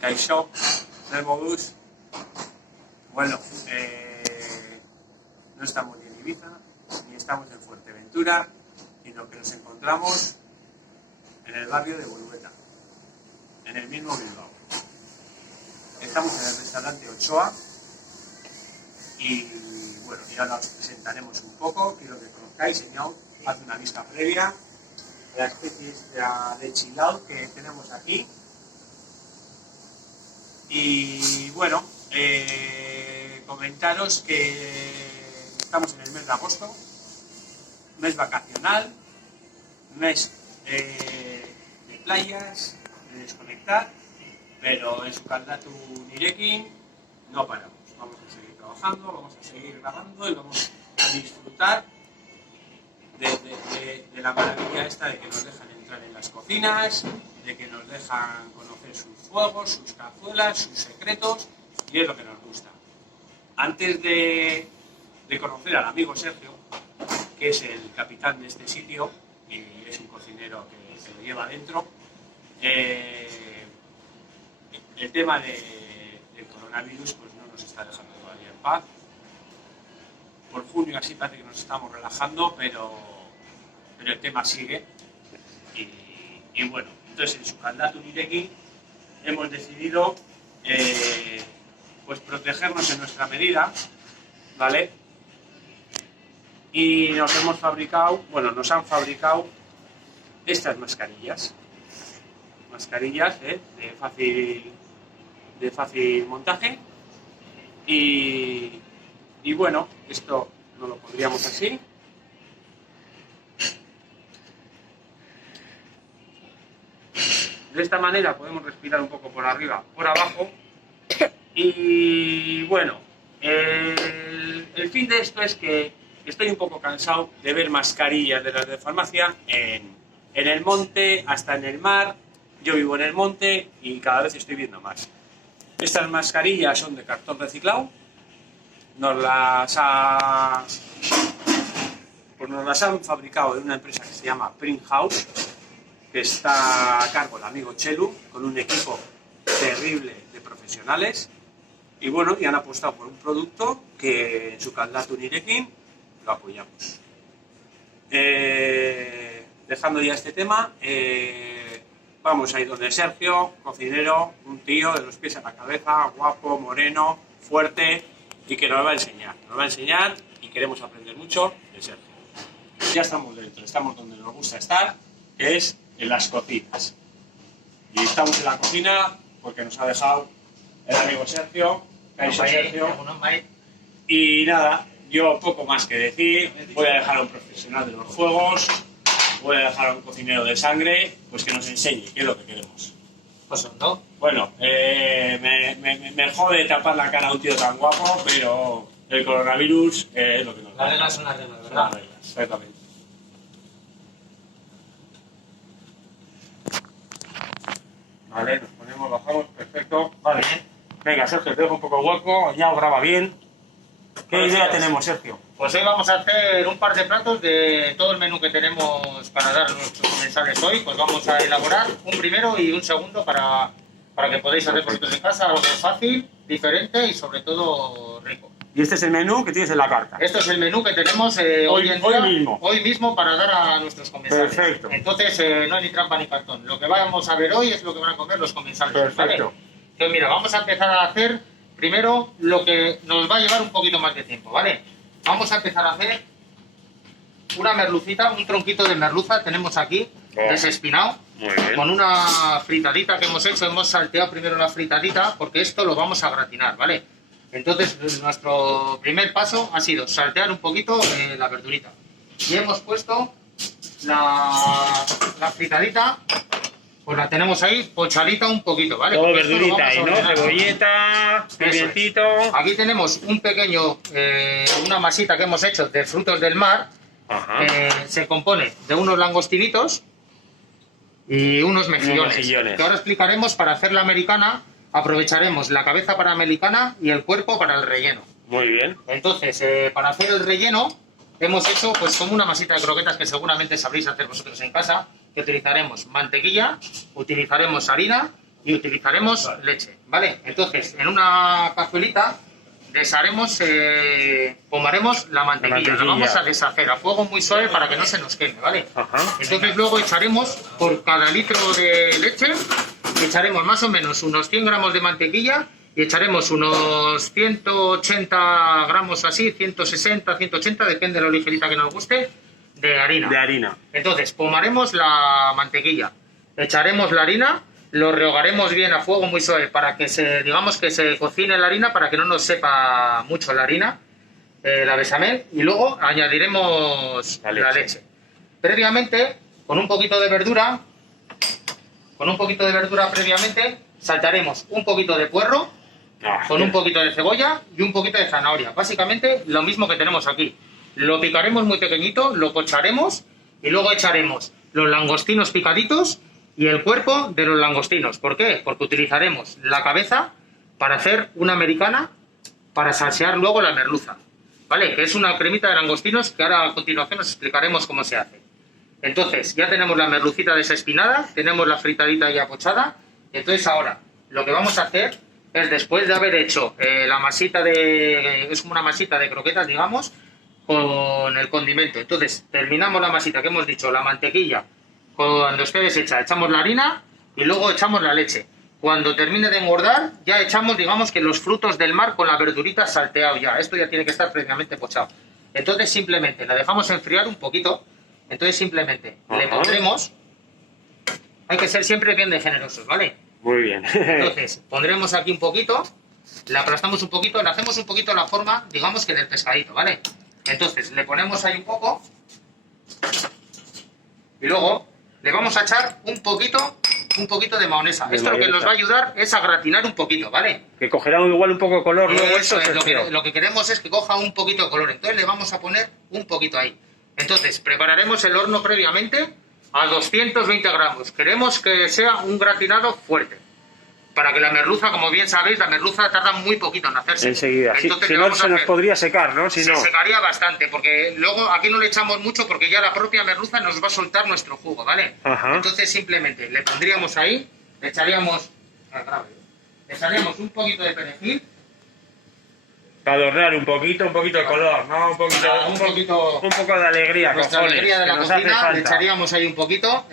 Kaixo, Modus. Bueno, no estamos ni en Ibiza, ni estamos en Fuerteventura, sino que nos encontramos en el barrio de Bolueta, en el mismo Bilbao. Estamos en el restaurante Ochoa y bueno, ya os presentaremos un poco, quiero que conozcáis, señor, hace una vista previa de la especie de chill out que tenemos aquí. Y bueno, comentaros que estamos en el mes de agosto, mes vacacional, mes de playas, de desconectar, pero en Sukaldatu Nirekin no paramos. Vamos a seguir trabajando, vamos a seguir grabando y vamos a disfrutar de la maravilla esta de que nos dejan entrar en las cocinas, de que nos dejan conocer sus fuegos, sus cazuelas, sus secretos, y es lo que nos gusta. Antes de conocer al amigo Sergio, que es el capitán de este sitio y es un cocinero que se lo lleva adentro, el tema del coronavirus pues no nos está dejando todavía en paz. Por junio así parece que nos estamos relajando, pero el tema sigue. Y bueno, entonces en Sukaldatu Nirekin hemos decidido pues protegernos en nuestra medida, ¿vale? Y nos han fabricado estas mascarillas de fácil montaje y bueno, esto no lo pondríamos así. De esta manera podemos respirar un poco por arriba, por abajo. Y bueno, el fin de esto es que estoy un poco cansado de ver mascarillas de las de farmacia en el monte, hasta en el mar. Yo vivo en el monte y cada vez estoy viendo más. Estas mascarillas son de cartón reciclado. Nos las han fabricado en una empresa que se llama Print House, que está a cargo el amigo Chelu, con un equipo terrible de profesionales. Y bueno, y han apostado por un producto que en Sukaldatu Nirekin lo apoyamos. Dejando ya este tema, vamos a ir donde Sergio, cocinero, un tío de los pies a la cabeza, guapo, moreno, fuerte, y que nos va a enseñar y queremos aprender mucho de Sergio. Ya estamos dentro, estamos donde nos gusta estar, que es en las cocinas. Y estamos en la cocina porque nos ha dejado el amigo Sergio, y nada, yo poco más que decir. Voy a dejar a un profesional de los fuegos, voy a dejar a un cocinero de sangre, pues que nos enseñe qué es lo que queremos. Pues no. Bueno, me jode tapar la cara a un tío tan guapo, pero el coronavirus es lo que nos da. Las reglas son las reglas, ¿verdad? Son las reglas, exactamente. Vale, nos ponemos, bajamos, perfecto. Vale. Venga, Sergio, te dejo un poco hueco, ya graba bien. ¿Qué idea tenemos, Sergio? Pues hoy vamos a hacer un par de platos de todo el menú que tenemos para dar a nuestros comensales hoy. Pues vamos a elaborar un primero y un segundo para que podáis hacer vosotros en casa algo fácil, diferente y sobre todo rico. Y este es el menú que tienes en la carta. Esto es el menú que tenemos hoy mismo para dar a nuestros comensales. Perfecto. Entonces no hay ni trampa ni cartón. Lo que vamos a ver hoy es lo que van a comer los comensales. Perfecto. ¿Vale? Entonces mira, vamos a empezar a hacer primero lo que nos va a llevar un poquito más de tiempo, ¿vale? Vamos a empezar a hacer una merlucita, un tronquito de merluza tenemos aquí, desespinado, con una fritadita que hemos hecho. Hemos salteado primero la fritadita porque esto lo vamos a gratinar, ¿vale? Entonces nuestro primer paso ha sido saltear un poquito la verdurita. Y hemos puesto la fritadita, pues la tenemos ahí pochadita un poquito, ¿vale? Todo porque verdurita ahí, ¿no? Cebolleta, pimientito. Aquí tenemos un pequeño, una masita que hemos hecho de frutos del mar. Ajá. Se compone de unos langostinitos y unos mejillones. Que ahora explicaremos. Para hacer la americana aprovecharemos la cabeza para americana y el cuerpo para el relleno. Muy bien. Entonces, para hacer el relleno hemos hecho pues como una masita de croquetas que seguramente sabréis hacer vosotros en casa, que utilizaremos mantequilla, utilizaremos harina, y utilizaremos leche, ¿vale? Entonces, en una cazuelita desharemos, pomaremos la mantequilla, la vamos a deshacer a fuego muy suave para que no se nos queme, ¿vale? Ajá. Entonces luego echaremos, por cada litro de leche, echaremos más o menos unos 100 gramos de mantequilla y echaremos unos 180 gramos así, 160, 180, depende de lo ligerita que nos guste, de harina. De harina. Entonces, pomaremos la mantequilla, echaremos la harina, lo rehogaremos bien a fuego muy suave para que digamos que se cocine la harina, para que no nos sepa mucho la harina, la bechamel, y luego añadiremos la leche. Previamente, con un poquito de verdura previamente, saltaremos un poquito de puerro, con un poquito de cebolla y un poquito de zanahoria. Básicamente lo mismo que tenemos aquí. Lo picaremos muy pequeñito, lo pocharemos y luego echaremos los langostinos picaditos y el cuerpo de los langostinos. ¿Por qué? Porque utilizaremos la cabeza para hacer una americana para salsear luego la merluza, ¿vale? Que es una cremita de langostinos que ahora a continuación os explicaremos cómo se hace. Entonces, ya tenemos la merlucita desespinada, tenemos la fritadita ya pochada. Entonces ahora, lo que vamos a hacer es, después de haber hecho la masita es como una masita de croquetas, digamos, con el condimento. Entonces, terminamos la masita que hemos dicho, la mantequilla, cuando esté deshecha, echamos la harina y luego echamos la leche. Cuando termine de engordar, ya echamos, digamos, que los frutos del mar con la verdurita salteado ya. Esto ya tiene que estar previamente pochado. Entonces, simplemente la dejamos enfriar un poquito. Entonces, simplemente le pondremos... Hay que ser siempre bien de generosos, ¿vale? Muy bien. Entonces, pondremos aquí un poquito, le aplastamos un poquito, le hacemos un poquito la forma, digamos que del pescadito, ¿vale? Entonces, le ponemos ahí un poco y luego le vamos a echar un poquito de mayonesa. Esto lo que nos va a ayudar es a gratinar un poquito, ¿vale? Que cogerá igual un poco de color, ¿no? Eso es, lo que queremos es que coja un poquito de color. Entonces le vamos a poner un poquito ahí. Entonces prepararemos el horno previamente a 220 gramos. Queremos que sea un gratinado fuerte. Para que la merluza, como bien sabéis, la merluza tarda muy poquito en hacerse. Enseguida. Entonces, si no, se nos podría secar, ¿no? Si se no. secaría bastante, porque luego aquí no le echamos mucho porque ya la propia merluza nos va a soltar nuestro jugo, ¿vale? Ajá. Entonces simplemente le pondríamos ahí, le echaríamos un poquito de perejil. Para adornar un poquito de color, ¿no? Un poco de alegría, Nuestra cojones, alegría de la que nos hace cocina, falta. le echaríamos ahí un poquito,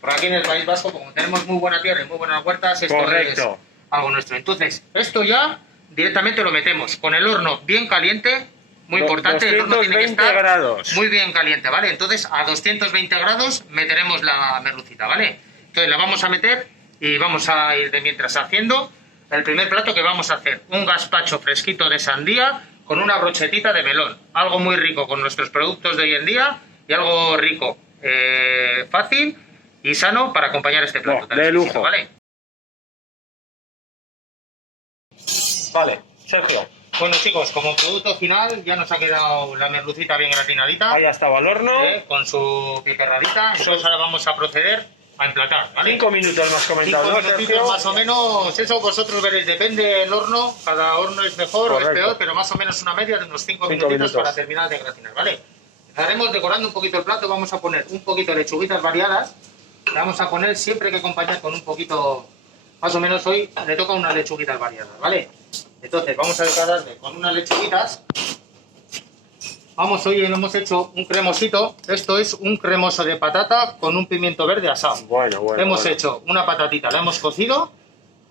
Por aquí en el País Vasco, como tenemos muy buena tierra y muy buenas huertas, esto Correcto. es algo nuestro. Entonces, esto ya directamente lo metemos con el horno bien caliente, muy importante, el horno tiene que 220 estar grados. muy bien caliente, ¿vale? Entonces, a 220 grados meteremos la merlucita, ¿vale? Entonces, la vamos a meter y vamos a ir de mientras haciendo el primer plato, que vamos a hacer un gazpacho fresquito de sandía con una brochetita de melón. Algo muy rico con nuestros productos de hoy en día y algo rico, fácil y sano para acompañar este plato. De lujo. ¿Vale? Vale, Sergio. Bueno, chicos, como producto final ya nos ha quedado la merlucita bien gratinadita, Ahí ha estado al horno. con su piperradita. Entonces ahora vamos a proceder a emplatar, ¿vale? 5 minutos más comentado, 5 ¿no, minutitos Sergio? más o menos, eso vosotros veréis, depende del horno, cada horno es mejor o es Correcto. peor, pero más o menos una media de unos 5 5 minutitos minutos. para terminar de gratinar, ¿vale? Estaremos decorando un poquito el plato, vamos a poner un poquito de lechuguitas variadas, le vamos a poner siempre que acompañar con un poquito, más o menos hoy le toca unas lechuguitas variadas, ¿vale? Entonces vamos a decorarle con unas lechuguitas. Hoy hemos hecho un cremosito. Esto es un cremoso de patata con un pimiento verde asado. Bueno. Hemos hecho una patatita, la hemos cocido,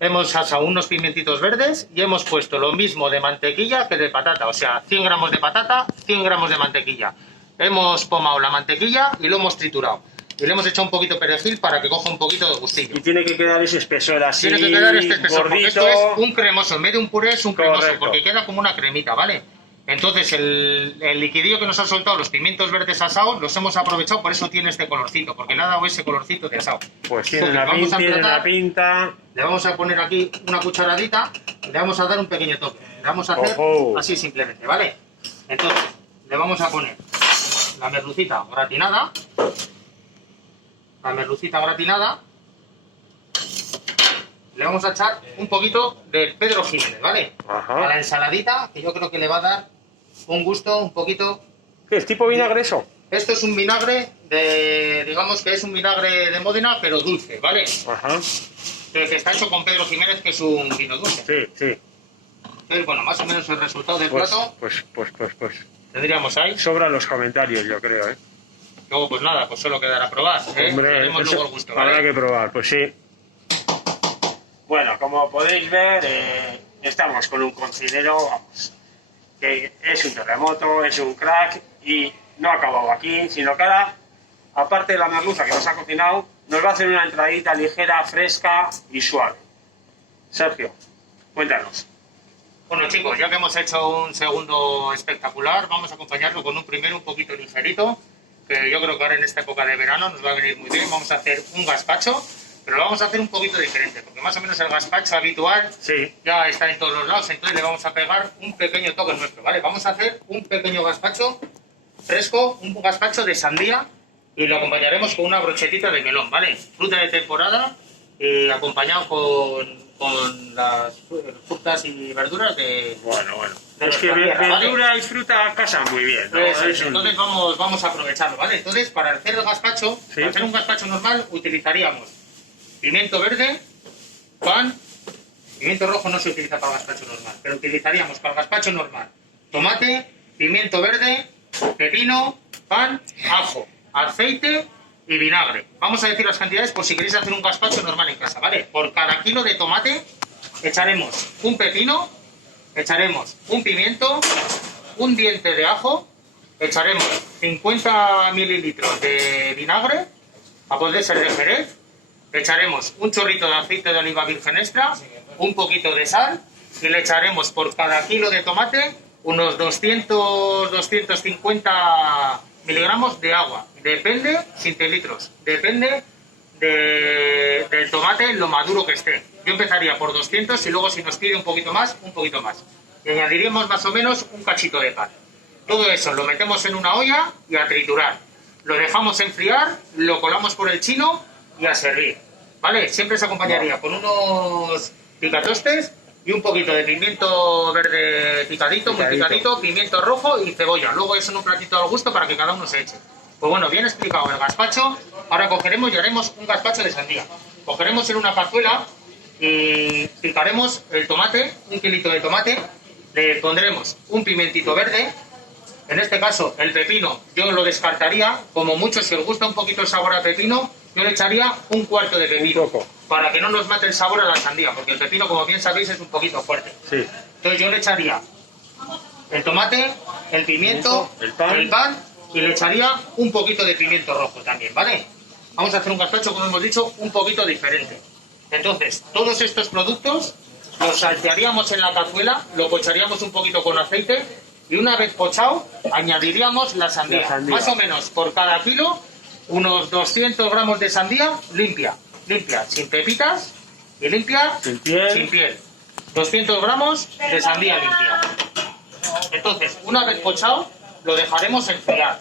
hemos asado unos pimientitos verdes y hemos puesto lo mismo de mantequilla que de patata. O sea, 100 gramos de patata, 100 gramos de mantequilla. Hemos pomado la mantequilla y lo hemos triturado. Y le hemos echado un poquito de perejil para que coja un poquito de gustillo. Y tiene que quedar ese espesor así, Tiene que quedar este espesor, porque gordito. esto es un cremoso. En vez de un puré es un cremoso, Correcto. porque queda como una cremita, ¿vale? Entonces el liquidillo que nos han soltado los pimientos verdes asados los hemos aprovechado, por eso tiene este colorcito, porque le ha dado ese colorcito de asado. Pues tiene Entonces, una pinta. Le vamos a poner aquí una cucharadita y le vamos a dar un pequeño toque. Le vamos a hacer Ojo. así simplemente, ¿vale? Entonces le vamos a poner la merlucita gratinada. Le vamos a echar un poquito de Pedro Jiménez, ¿vale? Ajá. A la ensaladita, que yo creo que le va a dar un gusto un poquito... ¿Qué es tipo vinagre eso? Esto es un vinagre digamos que es un vinagre de Módena, pero dulce, ¿vale? Ajá. que está hecho con Pedro Jiménez, que es un vino dulce. Sí, sí. Entonces, bueno, más o menos el resultado del Pues, plato pues. tendríamos ahí. Sobran los comentarios, yo creo, ¿eh? Luego, pues nada, pues solo quedará probar. Hombre, Haremos eso luego el gusto, ¿vale? habrá que probar, pues sí. Bueno, como podéis ver, estamos con un cocinero, vamos, que es un terremoto, es un crack y no ha acabado aquí, sino que ahora, aparte de la merluza que nos ha cocinado, nos va a hacer una entradita ligera, fresca y suave. Sergio, cuéntanos. Bueno, chicos, ya que hemos hecho un segundo espectacular, vamos a acompañarlo con un primero un poquito ligerito, que yo creo que ahora en esta época de verano nos va a venir muy bien. Vamos a hacer un gazpacho, pero lo vamos a hacer un poquito diferente, porque más o menos el gazpacho habitual Sí. ya está en todos los lados, entonces le vamos a pegar un pequeño toque nuestro, ¿vale? Vamos a hacer un pequeño gazpacho fresco, un gazpacho de sandía, y lo acompañaremos con una brochetita de melón, ¿vale? Fruta de temporada, acompañado con las frutas y verduras de... Bueno. de Es que nuestra tierra, ¿vale? verdura y fruta casan muy bien, ¿no? Pues, Es un- entonces vamos a aprovecharlo, ¿vale? Entonces, para hacer el gazpacho, Sí. para hacer un gazpacho normal, utilizaríamos pimiento verde, pan, pimiento rojo no se utiliza para el gazpacho normal, pero utilizaríamos para el gazpacho normal tomate, pimiento verde, pepino, pan, ajo, aceite y vinagre. Vamos a decir las cantidades por si queréis hacer un gazpacho normal en casa, ¿vale? Por cada kilo de tomate echaremos un pepino, echaremos un pimiento, un diente de ajo, echaremos 50 mililitros de vinagre, a poder ser de Jerez, echaremos un chorrito de aceite de oliva virgen extra, un poquito de sal y le echaremos por cada kilo de tomate unos 200-250 miligramos de agua. Depende, centilitros, depende del tomate, lo maduro que esté. Yo empezaría por 200 y luego si nos pide un poquito más, un poquito más. Y añadiríamos más o menos un cachito de pan. Todo eso lo metemos en una olla y a triturar. Lo dejamos enfriar, lo colamos por el chino y a servir. ¿Vale? Siempre se acompañaría con unos picatostes y un poquito de pimiento verde picadito, muy picadito, pimiento rojo y cebolla. Luego eso en un platito al gusto para que cada uno se eche. Pues bueno, bien explicado el gazpacho. Ahora cogeremos y haremos un gazpacho de sandía. Cogeremos en una cazuela y picaremos el tomate, un kilito de tomate. Le pondremos un pimentito verde. En este caso, el pepino yo lo descartaría. Como mucho, si os gusta un poquito el sabor a pepino, yo le echaría un cuarto de pepino. Un poco. Para que no nos mate el sabor a la sandía, porque el pepino, como bien sabéis, es un poquito fuerte. Sí. Entonces yo le echaría el tomate, el pimiento, el pan. el pan y le echaría un poquito de pimiento rojo también, ¿vale? Vamos a hacer un gazpacho, como hemos dicho, un poquito diferente. Entonces, todos estos productos los saltearíamos en la cazuela, lo pocharíamos un poquito con aceite y una vez pochado, añadiríamos la sandía. La sandía. Más o menos por cada kilo, unos 200 gramos de sandía limpia, sin pepitas y limpia, Sin piel. sin piel. 200 gramos de sandía limpia. Entonces, una vez pochado, lo dejaremos enfriar.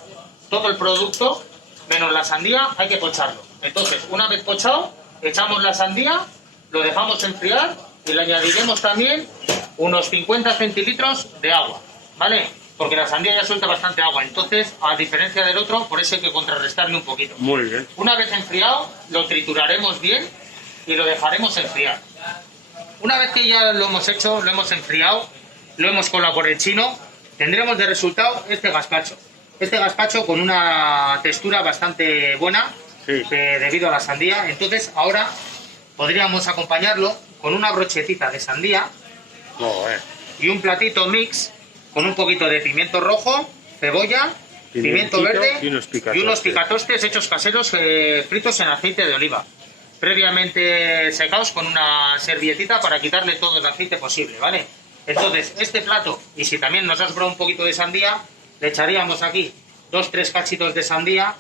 Todo el producto, menos la sandía, hay que pocharlo. Entonces, una vez pochado, echamos la sandía, lo dejamos enfriar y le añadiremos también unos 50 centilitros de agua, ¿vale? Porque la sandía ya suelta bastante agua. Entonces, a diferencia del otro, por eso hay que contrarrestarle un poquito. Muy bien. Una vez enfriado, lo trituraremos bien y lo dejaremos enfriar. Una vez que ya lo hemos hecho, lo hemos enfriado, lo hemos colado por el chino, tendremos de resultado este gazpacho. Este gazpacho con una textura bastante buena, Sí. debido a la sandía. Entonces ahora podríamos acompañarlo con una brochetita de sandía Joder. y un platito mix con un poquito de pimiento rojo, cebolla, pimiento Pimentito verde y unos picatostes hechos caseros fritos en aceite de oliva, previamente secados con una servietita para quitarle todo el aceite posible, ¿vale? Entonces, este plato, y si también nos ha sobrado un poquito de sandía, le echaríamos aquí 2-3 cachitos de sandía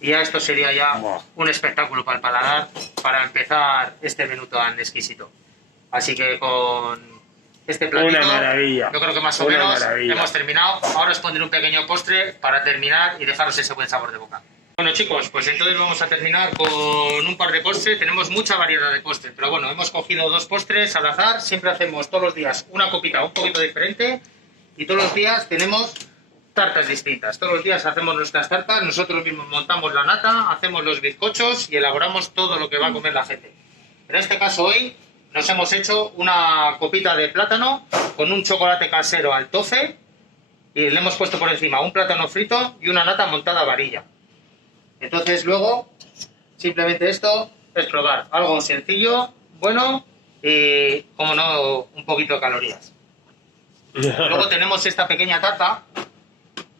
y ya esto sería ya Buah. un espectáculo para el paladar para empezar este menú tan exquisito. Así que con este platito, Una maravilla. yo creo que más o Una menos maravilla. hemos terminado. Ahora os pondré un pequeño postre para terminar y dejaros ese buen sabor de boca. Bueno chicos, pues entonces vamos a terminar con un par de postres. Tenemos mucha variedad de postres, pero bueno, hemos cogido 2 postres al azar. Siempre hacemos todos los días una copita un poquito diferente y todos los días tenemos tartas distintas. Todos los días hacemos nuestras tartas, nosotros mismos montamos la nata, hacemos los bizcochos y elaboramos todo lo que va a comer la gente. En este caso hoy nos hemos hecho una copita de plátano con un chocolate casero al tofe y le hemos puesto por encima un plátano frito y una nata montada a varilla. Entonces luego, simplemente esto es probar algo sencillo, bueno y, como no, un poquito de calorías. Luego tenemos esta pequeña tarta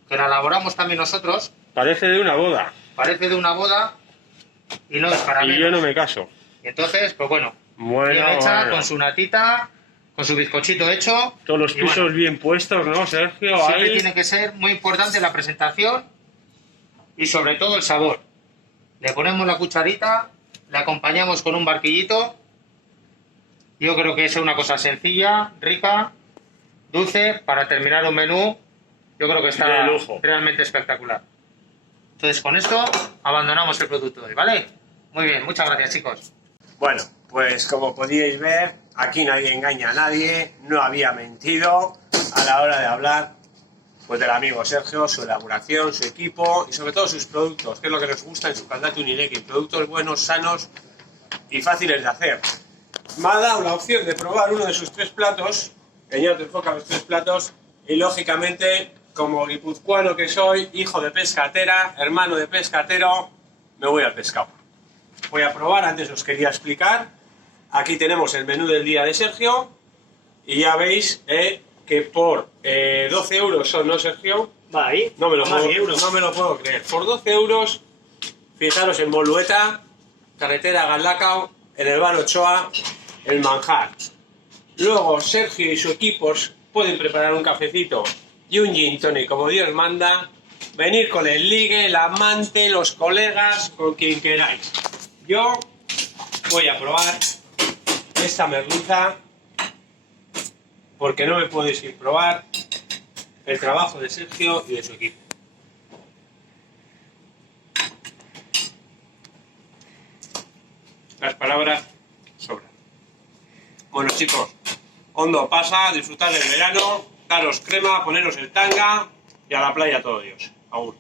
que la elaboramos también nosotros. Parece de una boda. Parece de una boda y no es para mí. Y yo no me caso. Entonces, pues bueno, Bueno, bien hecha, bueno. con su natita, con su bizcochito hecho. Todos los Y pisos bueno, bien puestos, ¿no, Sergio? siempre Ahí. tiene que ser muy importante la presentación y sobre todo el sabor. Le ponemos la cucharita, le acompañamos con un barquillito. Yo creo que es una cosa sencilla, rica, dulce, para terminar un menú. Yo creo que está De lujo. realmente espectacular. Entonces con esto abandonamos el producto de hoy, ¿vale? Muy bien, muchas gracias, chicos. Bueno, pues como podíais ver, aquí nadie engaña a nadie, no había mentido a la hora de hablar pues del amigo Sergio, su elaboración, su equipo y sobre todo sus productos, que es lo que nos gusta en su Caldate Unireki, productos buenos, sanos y fáciles de hacer. Me ha dado la opción de probar uno de sus 3 platos, que ya te enfoca los 3 platos, y lógicamente, como guipuzcoano que soy, hijo de pescatera, hermano de pescatero, me voy al pescado. Voy a probar, antes os quería explicar. Aquí tenemos el menú del día de Sergio. Y ya veis que por 12 euros son, ¿no, Sergio? Va ahí. No me lo Más puedo, de euros. no me lo puedo creer. Por 12 euros, fijaros en Bolueta, carretera Galdacao, en el bar Ochoa, el manjar. Luego Sergio y su equipo pueden preparar un cafecito y un gin tonic como Dios manda. Venir con el ligue, el amante, los colegas, con quien queráis. Yo voy a probar esta merluza porque no me puedo ir sin probar el trabajo de Sergio y de su equipo. Las palabras sobran. Bueno, chicos, hondo pasa, disfrutar del verano, daros crema, poneros el tanga y a la playa todo Dios. Agur.